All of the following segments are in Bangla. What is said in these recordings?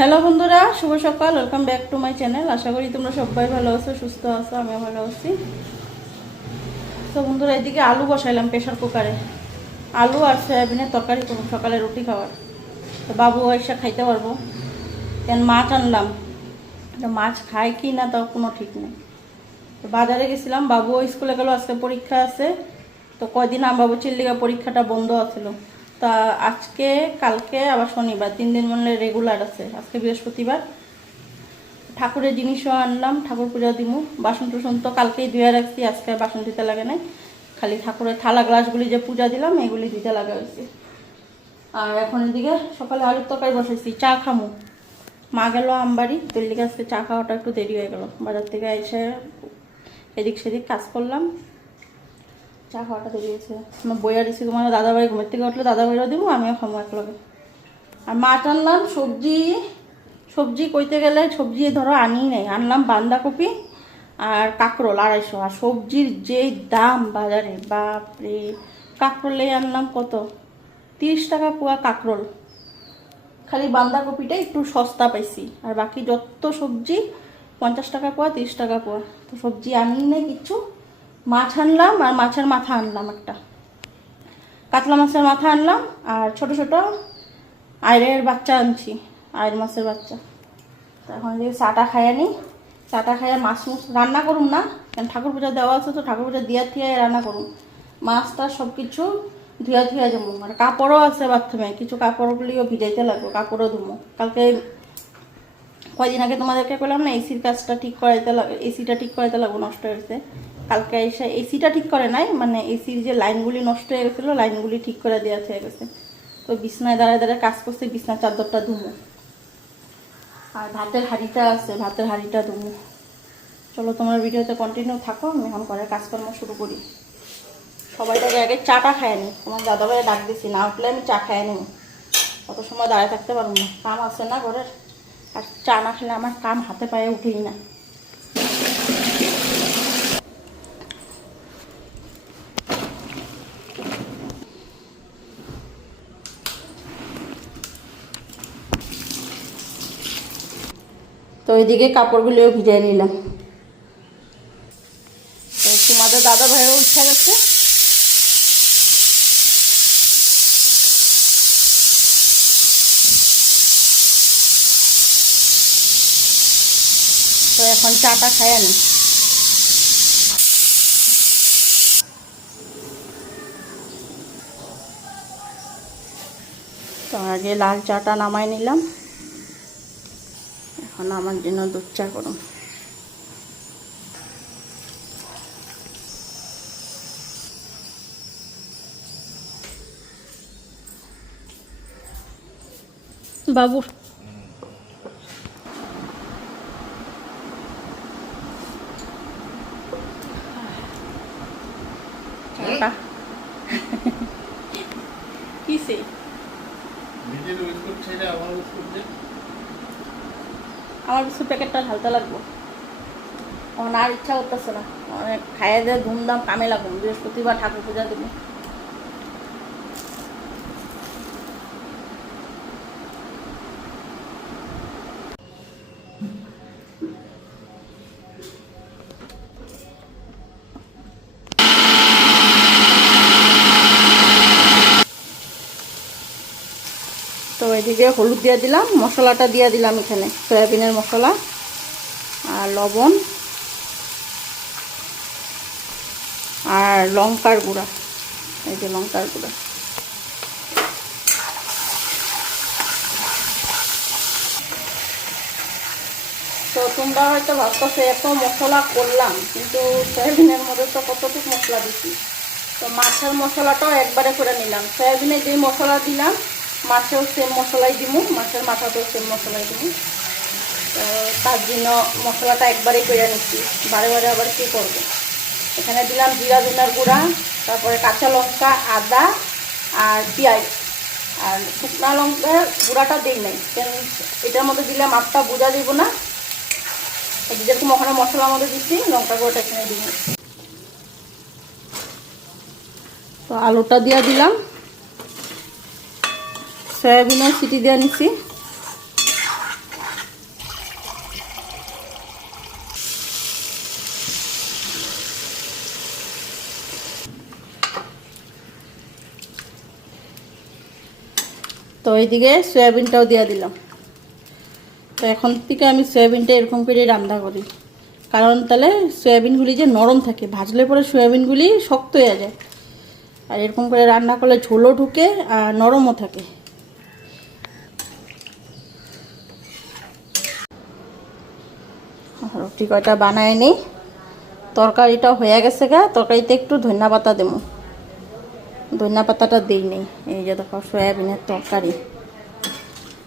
হ্যালো বন্ধুরা, শুভ সকাল। Welcome back to my channel. আশা করি তোমরা সবাই ভালো আছো, সুস্থ আছো, আমিও ভালো আছি। তো বন্ধুরা, এদিকে আলু বসাইলাম প্রেশার কুকারে। আলু আর সয়াবিনের তরকারি করুন সকালে রুটি খাওয়ার। তো বাবু এসে খাইতে পারবো। কেন মাছ আনলাম, তো মাছ খায় কি না তাও কোনো ঠিক নেই। তো বাজারে গেছিলাম, বাবুও স্কুলে গেল, আজকে পরীক্ষা আছে। তো কয়দিন বাবু চিল্লিগা পরীক্ষাটা বন্ধ আছিল। তা আজকে কালকে আবার শনিবার, 3 দিন মানে রেগুলার আছে। আজকে বৃহস্পতিবার। ঠাকুরের জিনিসও আনলাম, ঠাকুর পূজা দিমু। বাসন টুসন তো কালকেই ধুয়ে রাখছি, আজকে বাসন দিতে লাগে নাই। খালি ঠাকুরের থালা গ্লাসগুলি যে পূজা দিলাম এগুলি দিতে লাগা হয়েছে। আর এখন এদিকে সকালে আলুর তরকারি বসাইছি, চা খামু। মা গেল আমবাড়ি, দিল্লিকে আজকে চা খাওয়াটা একটু দেরি হয়ে গেল। বাজার থেকে এসে এদিক সেদিক কাজ করলাম, চা খাওয়াটা দেরি হয়েছে। আমার বইয়া দিচ্ছি, তোমার দাদাভাই ঘুমের থেকে উঠলে দাদাভাইও দিব, আমিও খামো একলগে। আর মাছ আনলাম, সবজি কইতে গেলে সবজি ধরো আনি নাই। আনলাম বাঁধাকপি আর কাঁকরোল 250। আর সবজির যেই দাম বাজারে, বাপরে! কাঁকরোলে আনলাম কত, 30 টাকা পোয়া কাঁকরোল। খালি বাঁধাকপিটা একটু সস্তা পাইছি, আর বাকি যত সবজি 50 টাকা পোয়া, 30 টাকা পোয়া। তো সবজি আনি নাই কিচ্ছু। মাছ আনলাম, আর মাছের মাথা আনলাম একটা, কাতলা মাছের মাথা আনলাম। আর ছোট ছোট আইড়ের বাচ্চা আনছি, আইড় মাছের বাচ্চা। তো এখন যদি চাটা খাইয়া নিই, চাটা খাইয়া মাছ রান্না করুম না, কারণ ঠাকুর পূজা দেওয়া আছে। তো ঠাকুর পূজা দিয়া থিয়া রান্না করুম। মাছটা সব কিছু ধুয়া যাবো। আর কাপড়ও আছে বাথরুমে, কিছু কাপড়গুলিও ভিজাইতে লাগবে, কাপড়ও ধুমো। কালকে কয়দিন আগে তোমাদেরকে বললাম না, এসির কাজটা ঠিক করাইতে লাগে, এসিটা ঠিক করাইতে লাগবো, নষ্ট হয়েছে। কালকে এসে এসিটা ঠিক করে নাই, মানে এসির যে লাইনগুলি নষ্ট হয়ে গেছিলো, লাইনগুলি ঠিক করে দেওয়া হয়ে গেছে। তো বিছনায় দাঁড়ায় দাঁড়ায় কাজ করছে, বিছনার চাদরটা ধুমো। আর ভাতের হাঁড়িটা আছে, ভাতের হাঁড়িটা ধুমো। চলো তোমার ভিডিওতে কন্টিনিউ থাকো, আমি এখন ঘরের কাজকর্ম শুরু করি। সবাইটাকে আগে চাটা খায় নি, তোমার দাদাভাই ডাক দিছি, না উঠলে আমি চা খায় নিই। অত সময় দাঁড়ায় থাকতে পারবো না, কাম আছে না ঘরের। আর চা না খেলে আমার কাম হাতে পায়ে উঠেই না। তো ওইদিকে কাপড়গুলিও ভিজিয়ে নিলাম। তো তোমাদের দাদা ভাইও উঠে গেছে। তো এখন চাটা খাই আনি। তো আগে লাল চাটা নামাই নিলাম, এখন আমার জন্য দুধ চা করুন। বাবুর কিসে আমার বিস্কুট প্যাকেটটা ঢালতে লাগবো। এখন আর ইচ্ছা করতেছে না, অনেক খাইয়ে দিয়ে ধুমধাম কামে লাগবো। বৃহস্পতিবার ঠাকুর পূজা দেবো। তো এদিকে হলুদ দিয়ে দিলাম, মশলাটা দিয়ে দিলাম এখানে, সয়াবিনের মশলা আর লবণ আর লঙ্কার গুঁড়া। এই যে লঙ্কার গুঁড়া। তো তোমরা হয়তো ভাবতেছো এত মশলা করলাম, কিন্তু সয়াবিনের মধ্যে তো কতটুকু মশলা দিচ্ছি। তো মাছের মশলাটাও একবারে করে নিলাম। সয়াবিনে যে মশলা দিলাম মাছেও সেম মশলাই দিব, মাছের মাথাতেও সেম মশলাই দিব। তো তার জন্য মশলাটা একবারেই করে নিচ্ছি, বারে বারে আবার কী করবো। এখানে দিলাম জিরা ধনিয়ার গুঁড়া, তারপরে কাঁচা লঙ্কা, আদা আর পেঁয়াজ। আর শুকনা লঙ্কার গুঁড়াটা দিই নাই, কেন এটার মধ্যে দিলে মাছটা বোঝা দিব না। যেরকম ওখানে মশলার মধ্যে দিচ্ছি, লঙ্কা গুঁড়োটা এখানে দিব। তো আলুটা দিয়ে দিলাম, সয়াবিনও সিটি দিয়ে নিচ্ছি। তো এইদিকে সয়াবিনটাও দিয়ে দিলাম। তো এখন থেকে আমি সয়াবিনটা এরকম করে রান্না করি, কারণ তাহলে সয়াবিনগুলি যে নরম থাকে, ভাজলে পরে সয়াবিনগুলি শক্ত হয়ে যায়। আর এরকম করে রান্না করলে ঝোলও ঢুকে আর নরমও থাকে। রুটি কয়টা বানায় নিই। তরকারিটাও হয়ে গেছে গা, তরকারিতে একটু ধনিয়া পাতা দেবো, ধনিয়া পাতাটা দিই নেই। এই যে দেখো সয়াবিনের তরকারি,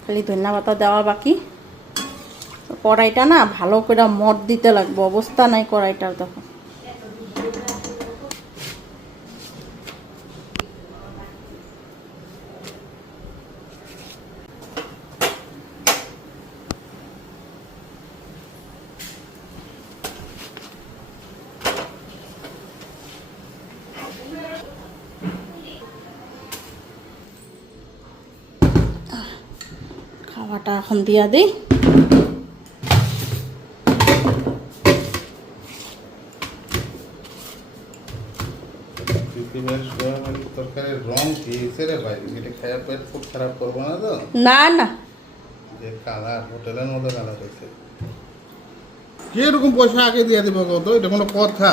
খালি ধনিয়া পাতা দেওয়া বাকি। কড়াইটা না ভালো করে মট দিতে লাগবে, অবস্থা নাই কড়াইটার। দেখো খাওয়াটা এখন দিয়া দিই। তরকারির রং কি রে ভাই, এটা খাওয়ার পেট খুব খারাপ করবো না তো? না না, যে কালার হোটেলের মতো কালার হয়েছে। কিরকম পয়সা আগে দিয়ে দিব কত? এটা কোনো কথা?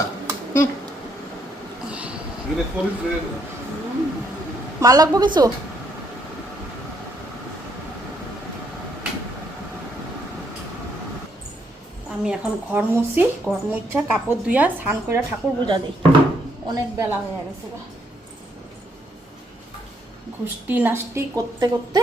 মাল লাগবো কিছু? আমি এখন ঘর মুছি, ঘর মুছা কাপড় ধুইয়া স্নান করে ঠাকুর পূজা দিই। অনেক বেলা হয়ে গেছে, ঘুষ্টি নাষ্টি করতে করতে।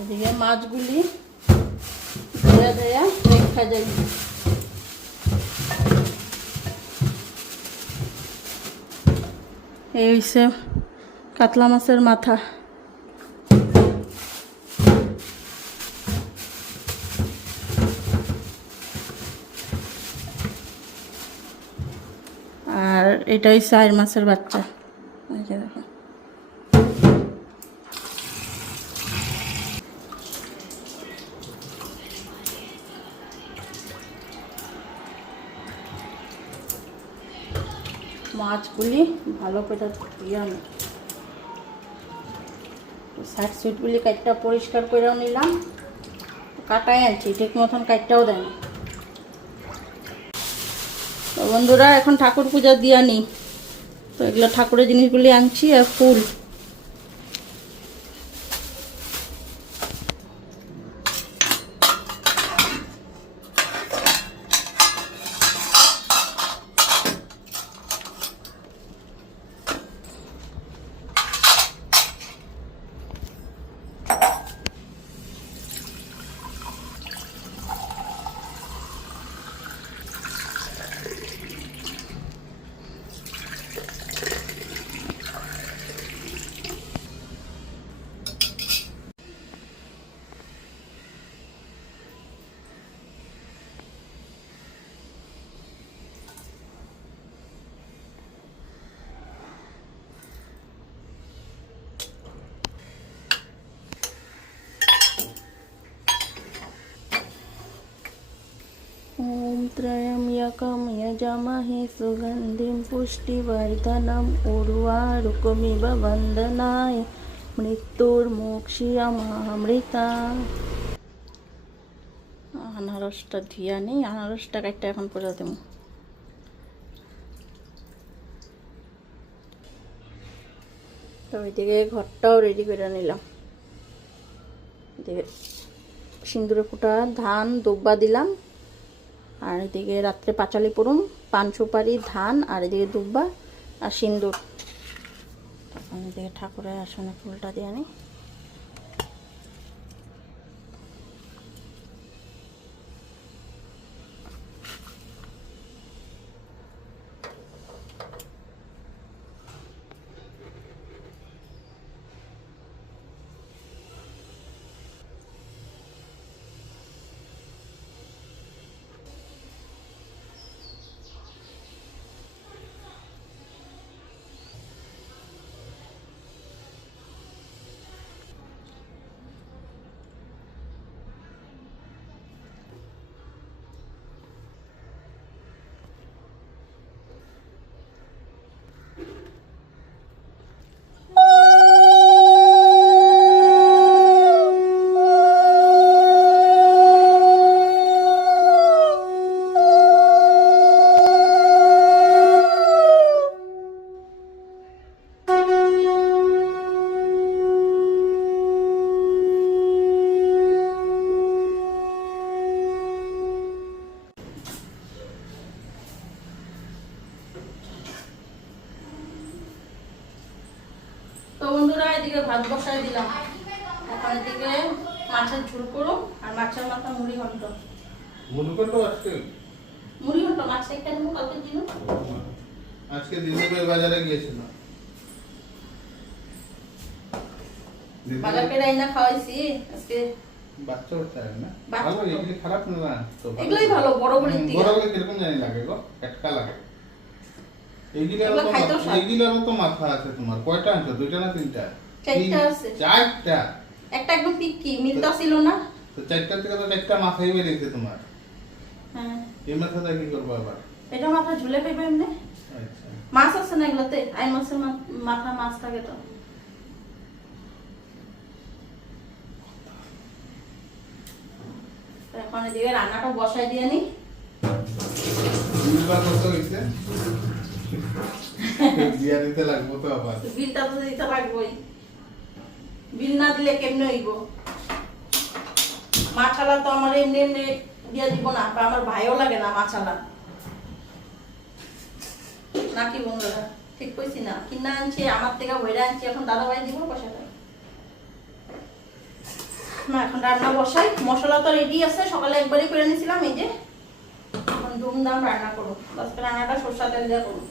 এদিকে মাছগুলি ধুয়ে দেয়া রেখা যাই। এই হইছে কাতলা মাছের মাথা। আর এটা হইছে আর মাছের বাচ্চা। এই যে দেখো, মাছগুলি ভালো করে ধুয়ে আনি, সাইড সুইটগুলি কাটটা পরিষ্কার করেও নিলাম, কাটাই আনছি ঠিক মতন কাটটাও দেয় না। তো বন্ধুরা এখন ঠাকুর পূজা দিয়ে আনি। তো এগুলো ঠাকুরের জিনিসগুলি আনছি আর ফুল। त्रयं यकं यजामहे सुगन्धिं पुष्टिवर्धनम् उर्वारुकमिव वन्दनाय মৃত্যুর্মোক্ষিয়মামৃতা। আনারসটা ধুইয়া নেই, আনারসটা একটা এখন করে দেবো। তো ওইদিকে ঘরটাও রেডি করে নিলাম। এদিকে সিন্দুরে ফোটা ধান দুব্বা দিলাম, আর এদিকে রাত্রে পাঁচালি পড়ুম, পান সুপারি ধান, আর এদিকে দুব্বা আর সিন্দুর। তখন এদিকে ঠাকুরের আসনে ফুলটা দিয়ে আনি। তো বন্ধুরা এদিকে ভাত বসাই দিলাম, এখন এদিকে মাছের ঝোল করুন আর মাছের মাথা মুড়ি ঘন্ট। মুড়ি ঘন্ট মাছ একটা নেবো কালকের দিন। আজকে দিদিকে বাজারে গিয়েছিল, বাজার করে আইনা খাওয়াইছি আজকে। বাচ্চা বাচ্চা না ভালো, এগুলি খারাপ না তো, এগুলোই ভালো। বড় বড় কিরকম জানি লাগে গো, একটা লাগে। এইগুলোর তো মাথা আছে তোমার। কয়টা আনছো? দুইটা না তিনটা? চারটা আছে। চারটা? একটা একদম পিক্কি মিলতা ছিল না তো চারটা থেকে তো একটা মাথাই বেরিয়েছে তোমার। হ্যাঁ, এই মাথাটা কি করবো আবার? এটা মাথা ঝুলে পাইবে এমনি। আচ্ছা, মাছ আছে না এগুলোতে? আই মাছের মাথা মাছ থাকে তো। এখন এদিকে রান্নাটা বসাই দিয়ে নি। বিলটা কত হইছে? দিয়া দিতে লাগবো তো আবার। বিলটা তো দিতে লাগবেই, বিল না দিলে কেমনে হইব? মাছালা তো আমার এমনি এমনি দিয়ে দিব না, বা আমার ভাইও লাগে না মাছালা, নাকি বন্ধুরা? ঠিক কইছি না? কিনা আনছি আমার থেকে বইরা আনছি, এখন দাদা ভাই দিব পয়সাটা না। এখন রান্না বসাই, মশলা তো রেডি আছে, সকালে একবারই করে নিয়েছিলাম। এই যে এখন ধুমধাম রান্না করো। আজকে রান্নাটা সরষা তেল দিয়ে করো।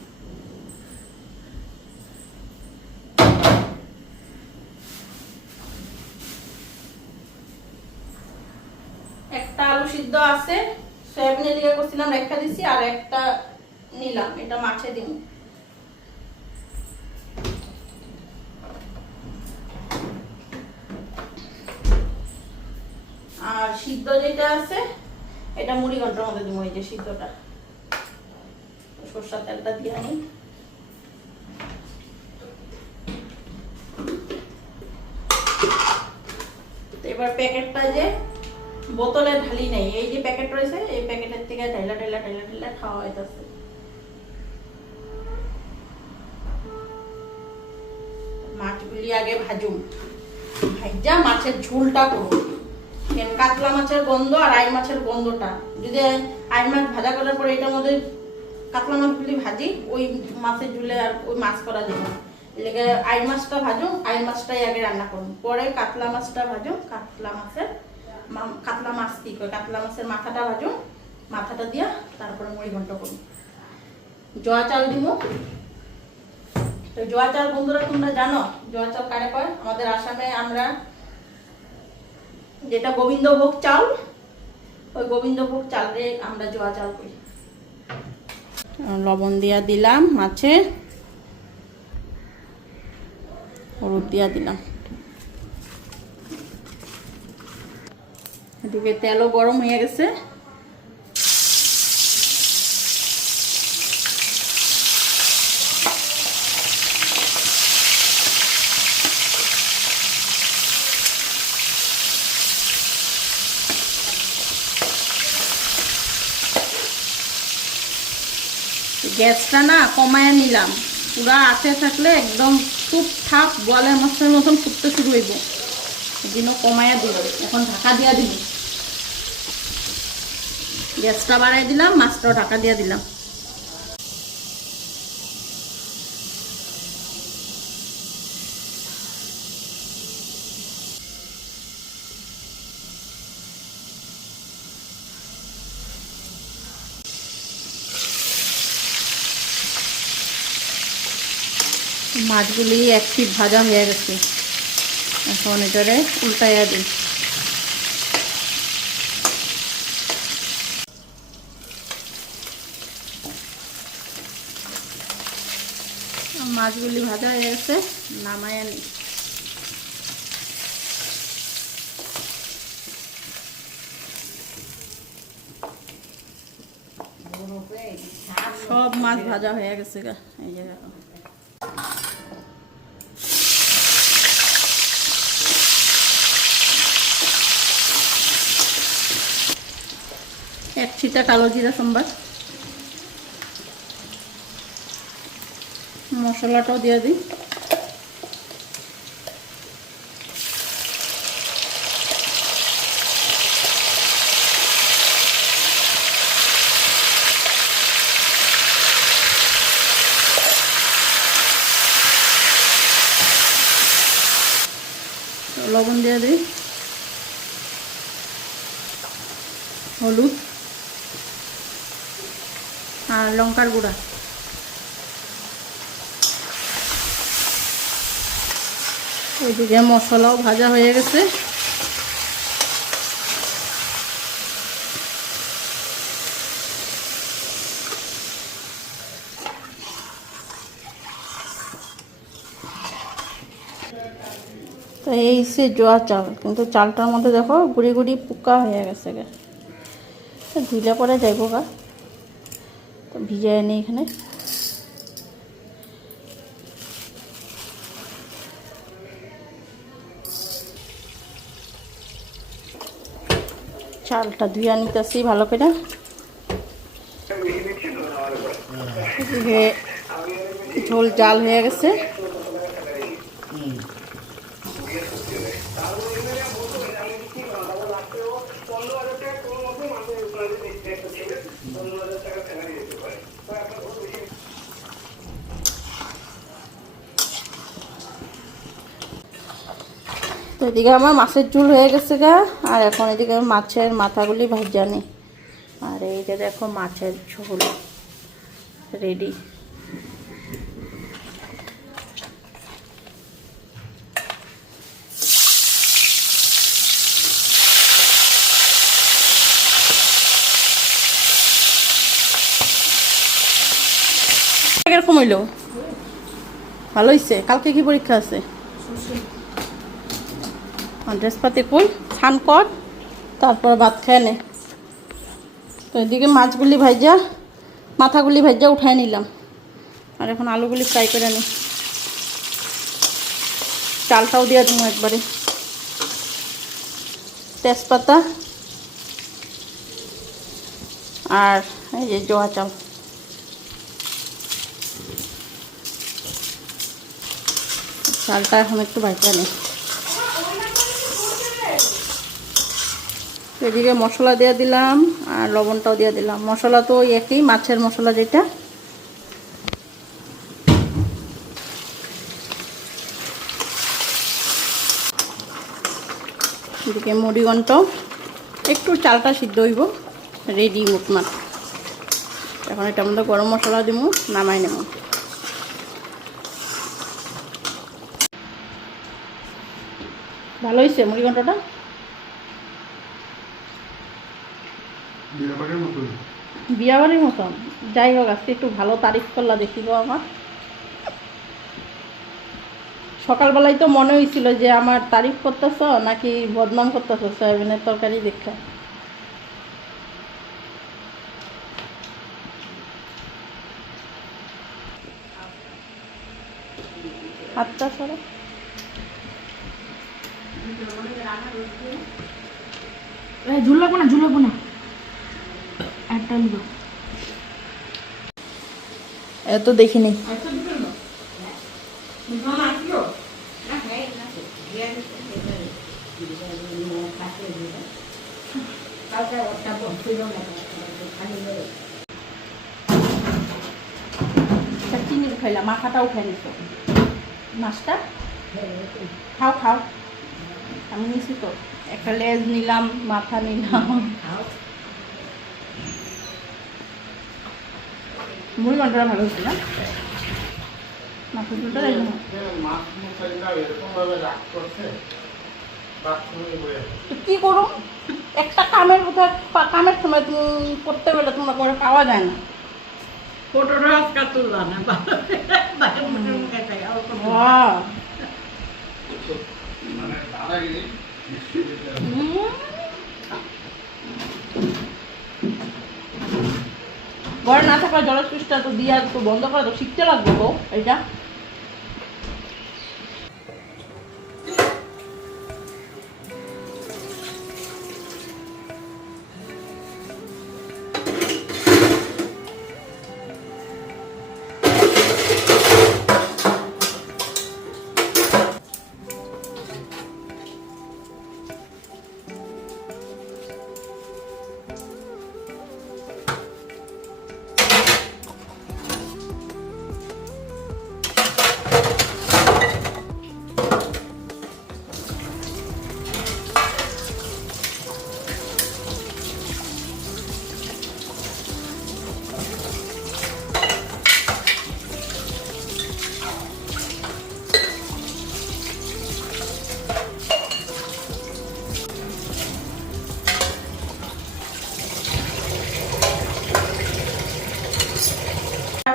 একটা আলু সিদ্ধ আছে, সয়াবিনের লিগে করছিলাম, রেখা দিছি, আর একটা নিলাম, এটা মাছে দিব। আর সিদ্ধ যেটা আছে এটা মুড়ি ঘন্টার মধ্যে দিব। এই যে সিদ্ধটা, সরষের তেলটা দিয়ে আনি। এবার প্যাকেটটা যে বোতলে ঢালি নাই, এই যে প্যাকেট রয়েছে, এই প্যাকেটের থেকে ঢাইলা ঢাইলা ঢাইলা ঢাইলা খাওয়া হইতাছে। মাছগুলি আগে ভাজুম, ভাজা মাছের ঝোলটা করুন। কাতলা মাছের গন্ধ আর আইন মাছের গন্ধটা, যদি আইন মাছ ভাজা করার পরে এটার মধ্যে কাতলা মাছগুলি ভাজি, ওই মাছের ঝোলে আর ওই মাছ করা যাবে না। এলাকা আইন মাছটা ভাজুন, আইন মাছটাই আগে রান্না করুন, পরে কাতলা মাছটা ভাজুন। কাতলা মাছ কি করে, কাতলা মাছের মাথাটা ভাজুন, মাথাটা দিয়া তারপরে মুড়ি ঘন্ট করুন। জোয়া চাল দিব। তো জোয়া চাল বন্ধুরা তোমরা জানো জোয়া চাল কারে কয়? আমাদের আসামে আমরা যেটা গোবিন্দভোগ চাল, ওই গোবিন্দভোগ চালে আমরা জোয়া চাল করি। লবণ দিয়া দিলাম মাছে, হলুদ দিয়া দিলাম। এদিকে তেলও গরম হয়ে গেছে, গ্যাসটা না কমায় নিলাম, পুরা আঁচে থাকলে একদম টুকটাক বলে মাছের মতন ফুটতে শুরু হইব, এই জন্য কমায়া দিলাম। এখন ঢাকা দিয়া দিব, গ্যাসটা বাড়াই দিলাম, মাছটাও ঢাকা দিয়া দিলাম। মাছগুলি এক পিঠ ভাজা হয়ে গেছে, এখন এটারে উল্টাইয়া দিই। মাছগুলি ভাজা হয়ে গেছে, নামাইয়া নিই। সব মাছ ভাজা হয়ে গেছে গা, এই যে দেখো। এক ছিটা কালো জিরা সম্বার, মশলাটাও দিয়ে দিই। লবণ দিয়ে দিই, হলুদ আর লঙ্কার গুঁড়া। ওইদিকে মশলাও ভাজা হয়ে গেছে, তো এই সে জোয়া চাল, কিন্তু চালটার মধ্যে দেখো গুড়ি গুড়ি পোকা হয়ে গেছে গে, ধুইলে পরে যাইব গা, তো ভিজাই নিই এখানে। চালটা ধুইয়া নিতেছি ভালো করে। ঝোল জাল হয়ে গেছে, তো এদিকে আমার মাছের ঝোল হয়ে গেছে গা, আর এখন এদিকে মাছের মাথাগুলি ভাজা নিই। আর এই যে দেখো মাছের ঝোল রেডি। এরকম হইলো, ভালো হয়েছে। কালকে কি পরীক্ষা আছে? ড্রেসপাতি কই স্নান কর, তারপর ভাত খেয়ে নে। তো এদিকে মাছগুলি ভাজা, মাথাগুলি ভাজা উঠাই নিলাম, আর এখন আলুগুলি ফ্রাই করে নিই। চালটাও দিয়ে দেবো একবারে, তেজপাতা আর এই যে জোয়া চাল। চালটা এখন একটু ভাজা নিই। এদিকে মশলা দিয়ে দিলাম আর লবণটাও দিয়ে দিলাম। মশলা তো ওই একই মাছের মশলা যেটা। এদিকে মুড়িঘণ্টও একটু চালটা সিদ্ধ হইব, রেডি মুখমাত। এখন এটার মধ্যে গরম মশলা দিব, নামাই নেব। ভালো হয়েছে মুড়িঘণ্টটা, বিয়াবাড়ির মতন। যাই হোক, আজকে একটু ভালো তারিফ করলা দেখিব আমার। সকালবেলায় তো মনে হয়েছিল যে আমার তারিফ করতেছ নাকি বদনাম করতেছ সয়াবিনের তরকারি দেখা। হাতটা সরো। ঝুল লাগবো না, একটা নিব। এত দেখিনি। চিনি খাইলাম, মাথাটাও খাই নিছো মাছটা। খাও খাও, আমি নিছি তো, একটা লেজ নিলাম, মাথা নিলাম। মুড়ি ঘন্টটা ভালো হচ্ছে না, মাছের ঝোলটা দেখুন। মাছ মশাইটা এরকম ভাবে রাগ করছে, বাথরুমে বয়ে তো কি করো, একটা কামের কথা, কামের সময় তুমি করতে গেলে তোমরা করে পাওয়া যায় না। ফটোটা আজকাল তুললাম না, বাইরে মুখে মুখে খাই আর কোনো বাহ, মানে দাদাগিরি। ঘরে না থাকা জলের সুইচটা তো দিয়া তো বন্ধ করা, তো শিখতে লাগবে তো এটা।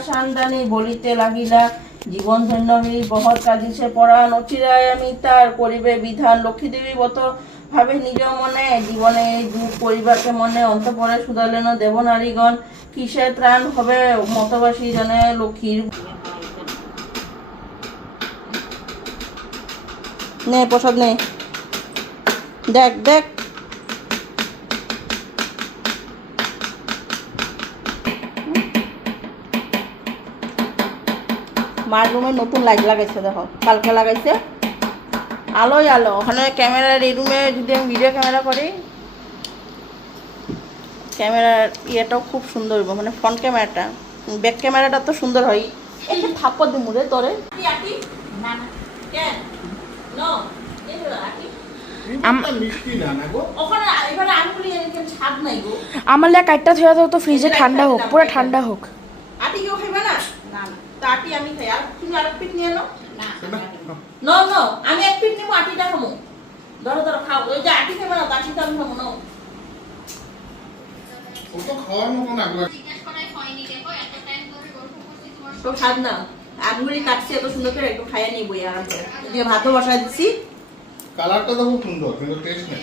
সান্দানি বলিতে লাগিলা, জীবন ধন্য হই বহৎ কাজিছে পরাণ, অচিরায় আমি তার করিবে বিধান। লক্ষ্মীদেবী বত ভাবে নিজ মনে, জীবনে এই যুগ পরিবারকে মনে, অন্তঃপরে সুদালেন দেবনারীগণ, কিসে ত্রাণ হবে মতবাসী জনে লক্ষ্মীর। নে প্রসাদ নে, দেখ দেখ। মার রুমে নতুন লাইট লাগাইছে, দেখো কালকে লাগাইছে, আলোই আলো। ওখানে ক্যামেরার এই রুমে যদি আমি ভিডিও ক্যামেরা করি, ক্যামেরার ইয়েটাও খুব সুন্দর হইব, মানে ফ্রন্ট ক্যামেরাটা, ব্যাক ক্যামেরাটা তো সুন্দর হয়। একটা থাপ্পড় দিমু রে তোরে। মিষ্টি না না গো। আমার লেগে কাটটা থইয়া দাও তো, ফ্রিজে ঠান্ডা হোক, পুরো ঠান্ডা হোক। আটি কেউ খাইবা না? না না, তো আটি আমি খাই। আর তুমি আরেক পিঠ নিয়ে নাও। না, নো নো, আমি এক পিঠ নিবো, আটিটা খাবো। ধরো ধরো খাও, ওই যে আটি খাবে না, তো আটি তো আমি খাবো। নাও। ও তো খাওয়ার মতো না গো। তো স্বাদ না, আঙ্গুলি কাটছি এত সুন্দর করে, একটু খাইয়া নিবো আরাম করে। এদিকে ভাতও বসাই দিচ্ছি। কালারটা তো খুব সুন্দর, কিন্তু টেস্ট নেই।